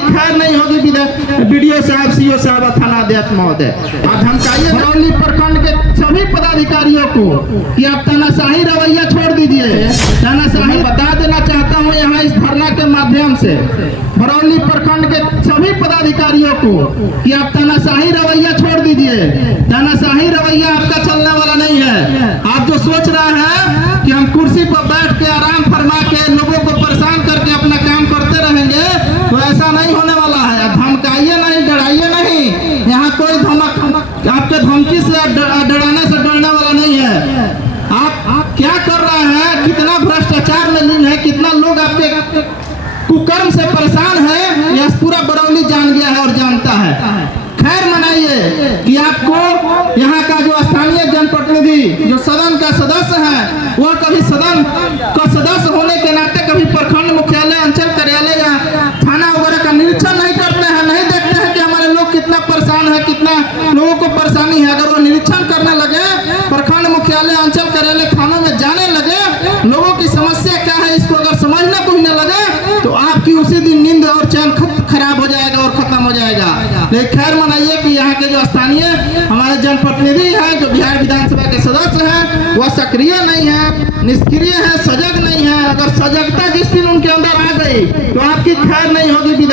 खैर नहीं होगी बीडीओ साहब, सीओ साहब, थाना अध्यक्ष महोदय। आप धमकाइए बरौली प्रखंड के सभी पदाधिकारियों को कि आप तानाशाही रवैया छोड़ दीजिए। तानाशाही बता देना चाहता हूँ यहाँ इस धरना के माध्यम से बरौली प्रखंड के सभी पदाधिकारियों को कि आप तानाशाही रवैया छोड़ दीजिए। तानाशाही रवैया आपका चलने वाला नहीं है। आप जो सोच रहे हैं कि हम कुर्सी पर बैठ के आराम फरमा के लोगों को परेशान करके अपना काम करते रहेंगे, तो ऐसा नहीं होने वाला है। धमकाइए नहीं, डराइए नहीं। यहाँ कोई आपके धमकी से डराने से डरने वाला नहीं है। आप क्या कर रहे हैं, कितना भ्रष्टाचार में लीन है, कितना लोग आपके कुकर्म से परेशान है, यह पूरा बरौली जान गया है और जानता है। खैर मनाइए कि आपको यहाँ का जो स्थानीय जनप्रतिनिधि जो सदन का सदस्य है, वह कभी सदन का सदस्य होने के नाते कभी प्रखंड मुख्यालय, अंचल कार्यालय या थाना वगैरह का निरीक्षण नहीं करते हैं, नहीं देखते हैं कि हमारे लोग कितना परेशान है, कितना लोगों को परेशानी है। अगर वो निरीक्षण करने लगे, प्रखंड मुख्यालय, अंचल कार्यालय, थानों में जाने लगे, लोगों की समस्या क्या है इसको अगर समझने को ही न लगे, तो आपकी उसी दिन नींद और चैन खराब हो जाएगा और खत्म हो जाएगा। लेकिन खैर मनाइए कि यहाँ के जो स्थानीय हमारे जनप्रतिनिधि हैं, जो बिहार विधानसभा के सदस्य हैं, वह सक्रिय नहीं है, निष्क्रिय है, सजग नहीं है। अगर सजगता जिस दिन उनके अंदर आ गई तो आपकी खैर नहीं होगी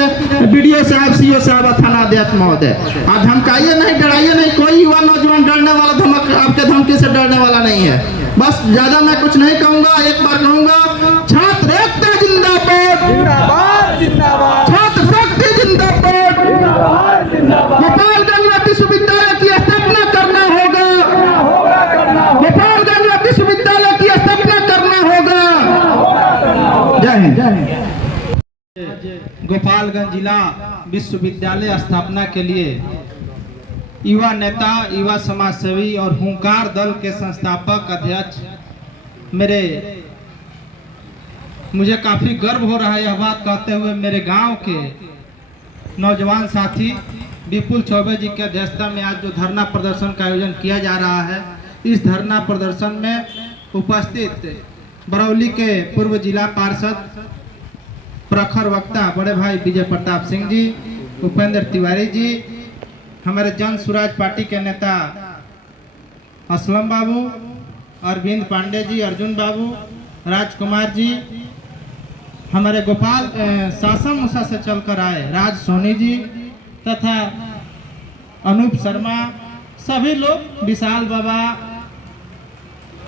बीडीओ साहब, सीओ साहब, थाना अध्यक्ष महोदय। आप धमकाइए नहीं, डराइए नहीं। कोई युवा नौजवान डरने वाला, आपके धमकी से डरने वाला नहीं है। बस ज्यादा मैं कुछ नहीं कहूंगा, एक बार कहूंगा, छात्र एकता जिंदाबाद, छात्र शक्ति जिंदाबाद, गोपालगंज विश्वविद्यालय की स्थापना करना होगा, गोपालगंज विश्वविद्यालय की स्थापना करना होगा। जय हिंद। गोपालगंज जिला विश्वविद्यालय स्थापना के लिए युवा नेता, युवा समाजसेवी और हुंकार दल के संस्थापक अध्यक्ष मुझे काफी गर्व हो रहा है यह बात कहते हुए, मेरे गांव के नौजवान साथी विपुल चौबे जी की अध्यक्षता में आज जो धरना प्रदर्शन का आयोजन किया जा रहा है, इस धरना प्रदर्शन में उपस्थित बरौली के पूर्व जिला पार्षद, प्रखर वक्ता बड़े भाई विजय प्रताप सिंह जी, उपेंद्र तिवारी जी, हमारे जन स्वराज पार्टी के नेता असलम बाबू, अरविंद पांडे जी, अर्जुन बाबू, राजकुमार जी, हमारे गोपाल सासा मूसा से चलकर आए राज सोनी जी तथा अनूप शर्मा, सभी लोग, विशाल बाबा,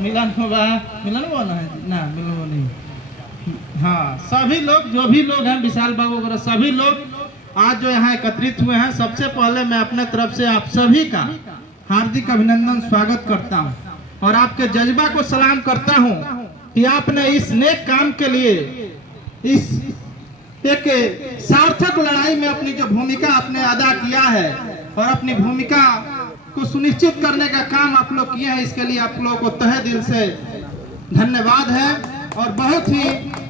मिलन बाबा, मिलन वो ना मिलन वो नहीं, हाँ, सभी लोग, जो भी लोग हैं, विशाल बाबू वगैरह सभी लोग आज जो यहाँ एकत्रित हुए हैं, सबसे पहले मैं अपने तरफ से आप सभी का हार्दिक अभिनंदन, स्वागत करता हूँ और आपके जज्बा को सलाम करता हूँ कि आपने इस नेक काम के लिए, इस एक सार्थक लड़ाई में अपनी जो भूमिका आपने अदा किया है और अपनी भूमिका को सुनिश्चित करने का काम आप लोग किए हैं, इसके लिए आप लोगों को तहे दिल से धन्यवाद है। और बहुत ही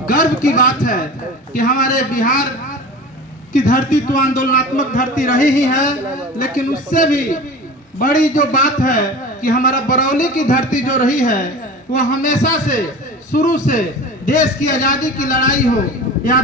गर्व की बात है कि हमारे बिहार की धरती तो आंदोलनात्मक धरती रही ही है, लेकिन उससे भी बड़ी जो बात है कि हमारा बरौली की धरती जो रही है, वो हमेशा से, शुरू से देश की आजादी की लड़ाई हो या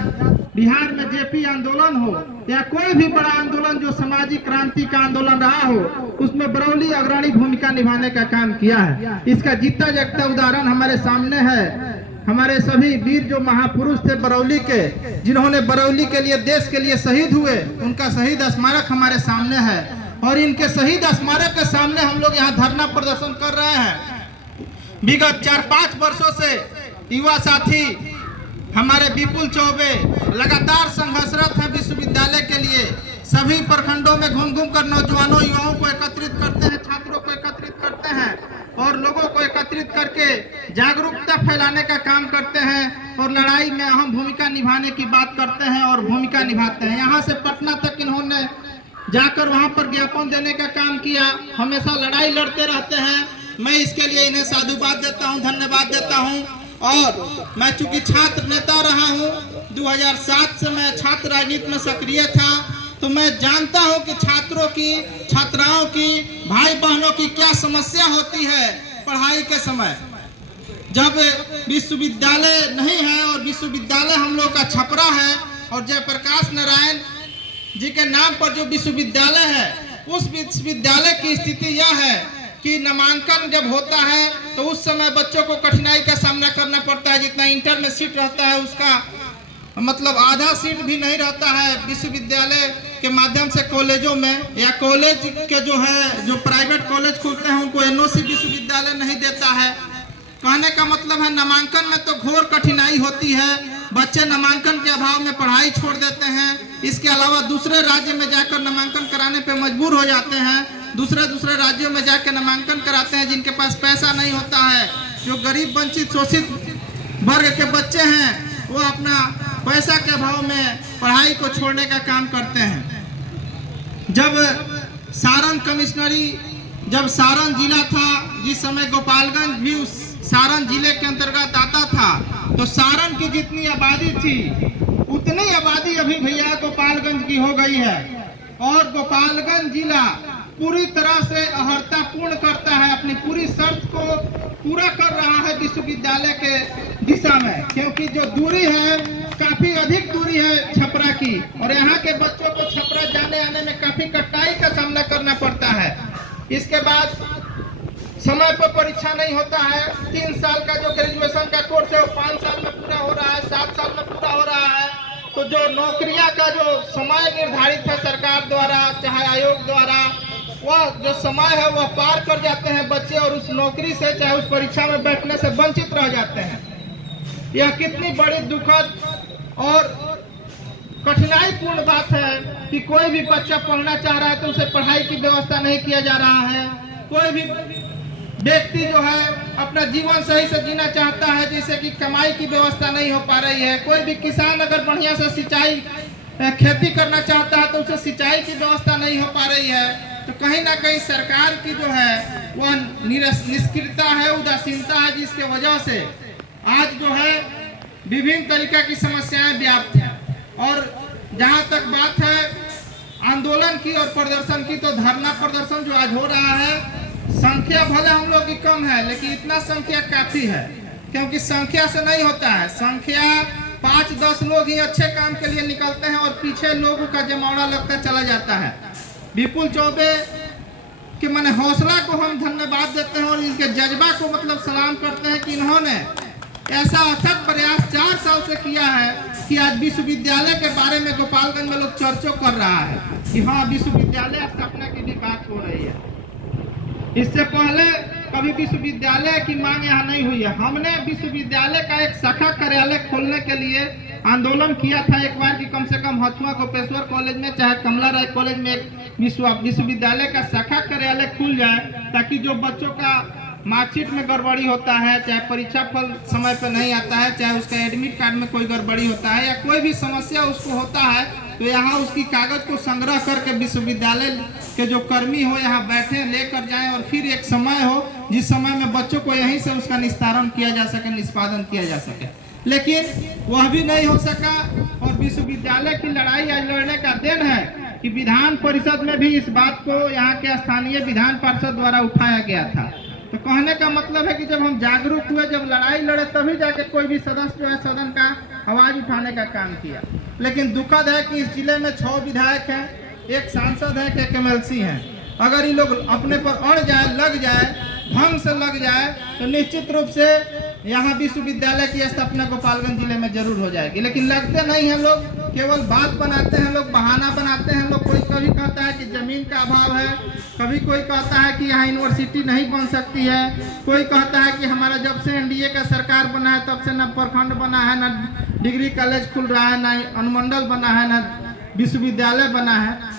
बिहार में जेपी आंदोलन हो या कोई भी बड़ा आंदोलन जो सामाजिक क्रांति का आंदोलन रहा हो, उसमें बरौली अग्रणी भूमिका निभाने का काम किया है। इसका जीता जागता उदाहरण हमारे सामने है। हमारे सभी वीर जो महापुरुष थे बरौली के, जिन्होंने बरौली के लिए, देश के लिए शहीद हुए, उनका शहीद स्मारक हमारे सामने है और इनके शहीद स्मारक के सामने हम लोग यहाँ धरना प्रदर्शन कर रहे हैं। विगत 4-5 वर्षों से युवा साथी हमारे विपुल चौबे लगातार संघर्षरत हैं विश्वविद्यालय के लिए। सभी प्रखंडों में घूम घूम कर नौजवानों, युवाओं को एकत्रित करते हैं, छात्रों को एकत्रित करते हैं और लोगों को एकत्रित करके जागरूकता फैलाने का काम करते हैं और लड़ाई में अहम भूमिका निभाने की बात करते हैं और भूमिका निभाते हैं। यहाँ से पटना तक इन्होंने जाकर वहाँ पर ज्ञापन देने का काम किया, हमेशा लड़ाई लड़ते रहते हैं। मैं इसके लिए इन्हें साधुवाद देता हूँ, धन्यवाद देता हूँ। और मैं चूंकि छात्र नेता रहा हूँ, 2007 से मैं छात्र राजनीति में सक्रिय था, तो मैं जानता हूँ कि छात्रों की, छात्राओं की, भाई बहनों की क्या समस्या होती है पढ़ाई के समय। जब विश्वविद्यालय नहीं है और विश्वविद्यालय हम लोग का छपरा है और जयप्रकाश नारायण जी के नाम पर जो विश्वविद्यालय है, उस विश्वविद्यालय की स्थिति यह है कि नामांकन जब होता है तो उस समय बच्चों को कठिनाई का सामना करना पड़ता है। जितना इंटर में सीट रहता है उसका मतलब आधा सीट भी नहीं रहता है विश्वविद्यालय के माध्यम से कॉलेजों में, या कॉलेज के जो प्राइवेट कॉलेज खुलते हैं उनको एनओसी विश्वविद्यालय नहीं देता है। कहने का मतलब है नामांकन में तो घोर कठिनाई होती है, बच्चे नामांकन के अभाव में पढ़ाई छोड़ देते हैं। इसके अलावा दूसरे राज्य में जाकर नामांकन कराने पे मजबूर हो जाते हैं, दूसरे राज्यों में जाकर नामांकन कराते हैं जिनके पास पैसा नहीं होता है। जो गरीब वंचित शोषित वर्ग के बच्चे हैं वो अपना पैसा के अभाव में पढ़ाई को छोड़ने का काम करते हैं। जब सारण जिला था, जिस समय गोपालगंज भी उस सारण जिले के अंतर्गत आता था, तो सारण की जितनी आबादी थी उतनी आबादी अभी भैया गोपालगंज की हो गई है। और गोपालगंज जिला पूरी तरह से अहर्ता पूर्ण करता है, अपनी पूरी शर्त को पूरा कर रहा है विश्वविद्यालय के दिशा में, क्योंकि जो दूरी है काफी अधिक दूरी है छपरा की, और यहाँ के बच्चों को छपरा जाने आने में काफी कठिनाई का सामना करना पड़ता है। इसके बाद समय पर परीक्षा नहीं होता है। 3 साल का जो ग्रेजुएशन का कोर्स है वो 5 साल में पूरा हो रहा है, 7 साल में पूरा हो रहा है। तो जो नौकरियां का जो समय निर्धारित है सरकार द्वारा चाहे आयोग द्वारा, वह जो समय है वह पार कर जाते हैं बच्चे, और उस नौकरी से चाहे उस परीक्षा में बैठने से वंचित रह जाते हैं। यह कितनी बड़ी दुखद और कठिनाई पूर्ण बात है कि कोई भी बच्चा पढ़ना चाह रहा है तो उसे पढ़ाई की व्यवस्था नहीं किया जा रहा है। कोई भी व्यक्ति जो है अपना जीवन सही से जीना चाहता है, जैसे कि कमाई की व्यवस्था नहीं हो पा रही है। कोई भी किसान अगर बढ़िया से सिंचाई खेती करना चाहता है तो उसे सिंचाई की व्यवस्था नहीं हो पा रही है। तो कहीं ना कहीं सरकार की जो है वह निष्क्रियता है, उदासीनता है, जिसके वजह से आज जो है विभिन्न तरीका की समस्याएं व्याप्त हैं। और जहां तक बात है आंदोलन की और प्रदर्शन की, तो धरना प्रदर्शन जो आज हो रहा है, संख्या भले हम लोग की कम है लेकिन इतना संख्या काफी है, क्योंकि संख्या से नहीं होता है। संख्या 5-10 लोग ही अच्छे काम के लिए निकलते हैं और पीछे लोगों का जमावड़ा लगता चला जाता है। विपुल चौबे के माने हौसला को हम धन्यवाद देते हैं और इनके जज्बा को मतलब सलाम करते हैं कि इन्होंने ऐसा अथक प्रयास 4 साल से किया है कि आज विश्वविद्यालय के बारे में गोपालगंज में लोग चर्चा कर रहा है कि हाँ विश्वविद्यालय स्थापना की भी बात हो रही है। इससे पहले कभी विश्वविद्यालय की मांग यहाँ नहीं हुई है। हमने विश्वविद्यालय का एक शाखा कार्यालय खोलने के लिए आंदोलन किया था एक बार कि कम से कम हथुआ गोपेश्वर कॉलेज में चाहे कमला राय कॉलेज में एक विश्वविद्यालय का शाखा कार्यालय खुल जाए, ताकि जो बच्चों का मार्कशीट में गड़बड़ी होता है, चाहे परीक्षा फल समय पर नहीं आता है, चाहे उसका एडमिट कार्ड में कोई गड़बड़ी होता है, या कोई भी समस्या उसको होता है, तो यहाँ उसकी कागज को संग्रह करके विश्वविद्यालय के जो कर्मी हो यहाँ बैठे लेकर जाएं, और फिर एक समय हो जिस समय में बच्चों को यहीं से उसका निस्तारण किया जा सके, निष्पादन किया जा सके। लेकिन वह भी नहीं हो सका, और विश्वविद्यालय की लड़ाई आज लड़ने का दिन है कि विधान परिषद में भी इस बात को यहाँ के स्थानीय विधान पार्षद द्वारा उठाया गया था। तो कहने का मतलब है कि जब हम जागरूक हुए, जब लड़ाई लड़े, तभी जाके कोई भी सदस्य जो है सदन का आवाज उठाने का काम किया। लेकिन दुखद है कि इस जिले में 6 विधायक हैं, 1 सांसद है, 1 MLC हैं। अगर ये लोग अपने पर अड़ जाए, लग जाए, ढंग से लग जाए, तो निश्चित रूप से यहाँ विश्वविद्यालय की स्थापना गोपालगंज जिले में जरूर हो जाएगी। लेकिन लगते नहीं हैं लोग, केवल बात बनाते हैं लोग, बहाना बनाते हैं लोग। कोई कभी कहता है कि जमीन का अभाव है, कभी कोई कहता है कि यहाँ यूनिवर्सिटी नहीं बन सकती है, कोई कहता है कि हमारा जब से NDA का सरकार बना है तब से न प्रखंड बना है, न डिग्री कॉलेज खुल रहा है, न अनुमंडल बना है, न विश्वविद्यालय बना है।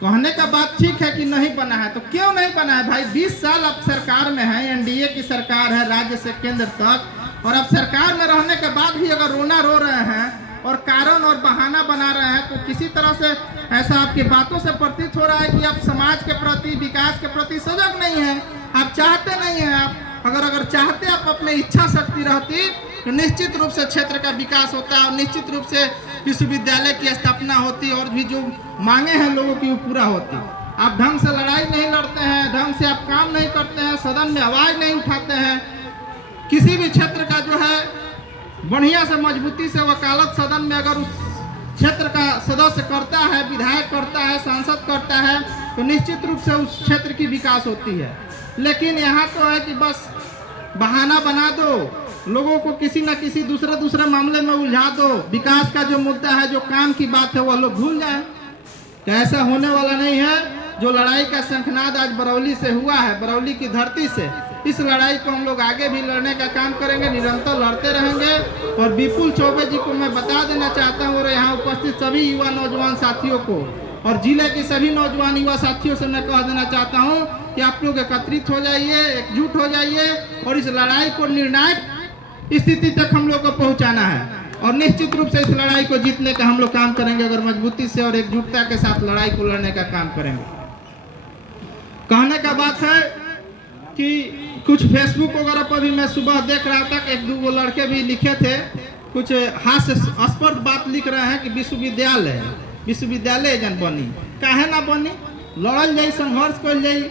कहने का बात ठीक है कि नहीं बना है, तो क्यों नहीं बना है भाई? 20 साल अब सरकार में है, NDA की सरकार है राज्य से केंद्र तक, और अब सरकार में रहने के बाद भी अगर रोना रो रहे हैं और कारण और बहाना बना रहे हैं, तो किसी तरह से ऐसा आपकी बातों से प्रतीत हो रहा है कि आप समाज के प्रति, विकास के प्रति सजग नहीं है, आप चाहते नहीं हैं। आप अगर चाहते, आप अपने इच्छा शक्ति रहती, तो निश्चित रूप से क्षेत्र का विकास होता और निश्चित रूप से विश्वविद्यालय की स्थापना होती, और भी जो मांगे हैं लोगों की वो पूरा होती। आप ढंग से लड़ाई नहीं लड़ते हैं, ढंग से आप काम नहीं करते हैं, सदन में आवाज नहीं उठाते हैं। किसी भी क्षेत्र का जो है बढ़िया से मजबूती से वकालत सदन में अगर उस क्षेत्र का सदस्य करता है, विधायक करता है, सांसद करता है, तो निश्चित रूप से उस क्षेत्र की विकास होती है। लेकिन यहाँ तो है कि बस बहाना बना दो, लोगों को किसी न किसी दूसरे मामले में उलझा दो, विकास का जो मुद्दा है, जो काम की बात है, वह लोग भूल जाए। तो ऐसा होने वाला नहीं है। जो लड़ाई का शंखनाद आज बरौली से हुआ है, बरौली की धरती से, इस लड़ाई को हम लोग आगे भी लड़ने का काम करेंगे, निरंतर लड़ते रहेंगे। और विपुल चौबे जी को मैं बता देना चाहता हूँ और यहाँ उपस्थित सभी युवा नौजवान साथियों को और जिले के सभी नौजवान युवा साथियों से मैं कह देना चाहता हूँ कि आप लोग एकत्रित हो जाइए, एकजुट हो जाइए और इस लड़ाई को निर्णायक स्थिति तक हम लोग को पहुँचाना है। और निश्चित रूप से इस लड़ाई को जीतने का हम लोग काम करेंगे अगर मजबूती से और एकजुटता के साथ लड़ाई को लड़ने का काम करेंगे। कहने का बात है कि कुछ फेसबुक वगैरह पर भी मैं सुबह देख रहा था कि एक दो लड़के भी लिखे थे, कुछ हास्यास्पद बात लिख रहे हैं कि विश्वविद्यालय जन बनी, काहे ना बनी, लड़ल जाई, संघर्ष कर जाई,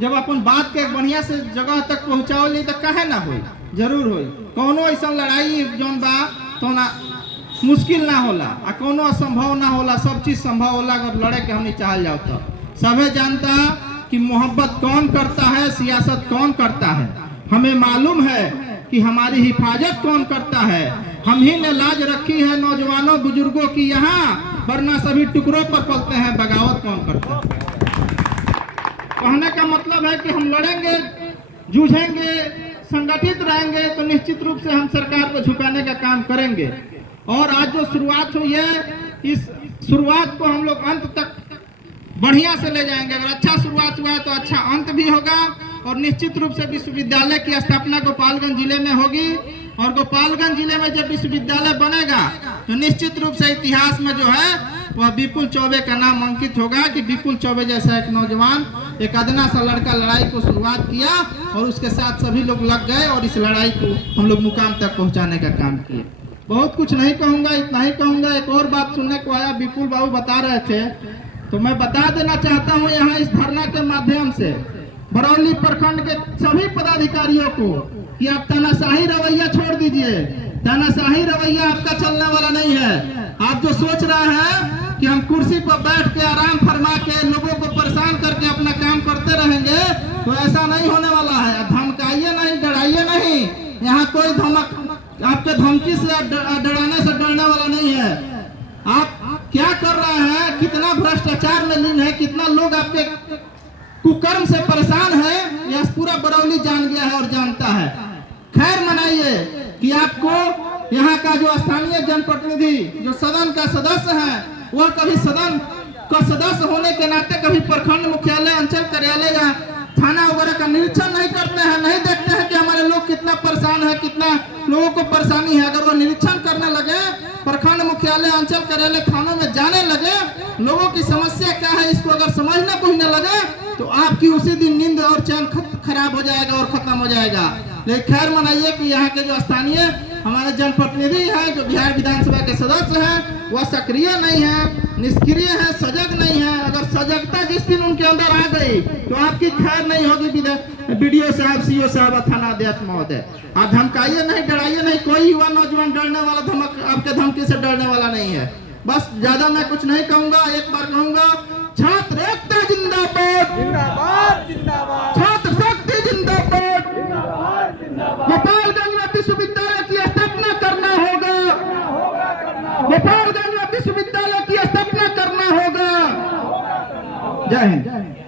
जब अपन बात के बढ़िया से जगह तक पहुँचाओ जाई तो काहे ना होई, जरूर होई। कौनो ऐसा लड़ाई जौन बा तो ना मुश्किल ना होला आ कोनो असंभव ना होला, सब चीज संभव होला अगर लड़े के हमनी चाहल जाओ तो। सभी जानता कि मोहब्बत कौन करता है, सियासत कौन करता है। हमें मालूम है कि हमारी हिफाजत कौन करता है। हम ही ने लाज रखी है नौजवानों बुजुर्गों की यहाँ, वरना सभी टुकड़ों पर पलते हैं, बगावत कौन करता है। कहने का मतलब है कि हम लड़ेंगे, जूझेंगे, संगठित रहेंगे तो निश्चित रूप से हम सरकार को झुकाने का काम करेंगे। और आज जो शुरुआत हुई है, इस शुरुआत को हम लोग अंत तक बढ़िया से ले जाएंगे। अगर अच्छा शुरुआत हुआ तो अच्छा अंत भी होगा। और निश्चित रूप से विश्वविद्यालय की स्थापना गोपालगंज जिले में होगी और गोपालगंज जिले में जब विश्वविद्यालय बनेगा तो निश्चित रूप से इतिहास में जो है वह विपुल चौबे का नाम अंकित होगा कि विपुल चौबे जैसा एक नौजवान, एक अदना सा लड़का लड़ाई को शुरुआत किया और उसके साथ सभी लोग लग गए और इस लड़ाई को हम लोग मुकाम तक पहुंचाने का काम किए। बहुत कुछ नहीं कहूँगा, इतना ही कहूँगा। एक और बात सुनने को आया, विपुल बाबू बता रहे थे तो मैं बता देना चाहता हूँ यहाँ इस धरना के माध्यम से बरौली प्रखंड के सभी पदाधिकारियों को कि आप तानाशाही रवैया छोड़ दीजिए। तानाशाही रवैया आपका चलने वाला नहीं है। आप जो सोच रहे हैं कि हम कुर्सी पर बैठ के आराम फरमा के लोगों को परेशान करके अपना काम करते रहेंगे तो ऐसा नहीं होने वाला है। धमकाइए नहीं, डराइए नहीं। यहाँ कोई धमक आपके धमकी से डराने से डरने वाला नहीं है। आप क्या कर रहे हैं, कितना भ्रष्टाचार में लीन है, कितना लोग आपके कुकर्म से परेशान है, यह पूरा बरौली जान गया है और जानता है। खैर मनाइए कि आपको यहाँ का जो स्थानीय जनप्रतिनिधि जो सदन का सदस्य है वह कभी सदन का सदस्य होने के नाते कभी प्रखंड मुख्यालय, अंचल कार्यालय या थाना वगैरह का निरीक्षण नहीं करते हैं, नहीं देखते हैं कि हमारे लोग कितना परेशान है, कितना लोगों को परेशानी है। अगर वो निरीक्षण करने लगे, प्रखंड मुख्यालय, अंचल कार्यालय, थानों में जाने लगे, लोगों की समस्या क्या है इसको अगर समझने बुझने लगे तो आपकी उसी दिन नींद और चैन खराब हो जाएगा और खत्म हो जाएगा। लेकिन खैर मनाइए कि यहाँ के जो स्थानीय हमारे जनप्रतिनिधि हैं, जो बिहार विधानसभा के सदस्य हैं, वह सक्रिय नहीं है, निष्क्रिय है, सजग नहीं है। अगर सजगता जिस दिन उनके अंदर आ गई तो आपकी खैर नहीं होगी। बीडीओ साहब, सीओ साहब, थाना अध्यक्ष महोदय, आप धमकाइए नहीं, डराइए नहीं। कोई युवा नौजवान डरने वाला, धमक आपके धमकी से डरने वाला नहीं है। बस ज्यादा मैं कुछ नहीं कहूंगा, एक बार कहूंगा, छात्र एकता जिंदाबाद, जिंदाबाद, जिंदाबाद, छात्र शक्ति जिंदाबाद, जिंदाबाद, जिंदाबाद। गोपालगंज में विश्वविद्यालय की स्थापना करना होगा, गोपालगंज में विश्वविद्यालय की स्थापना करना होगा। जय हिंद।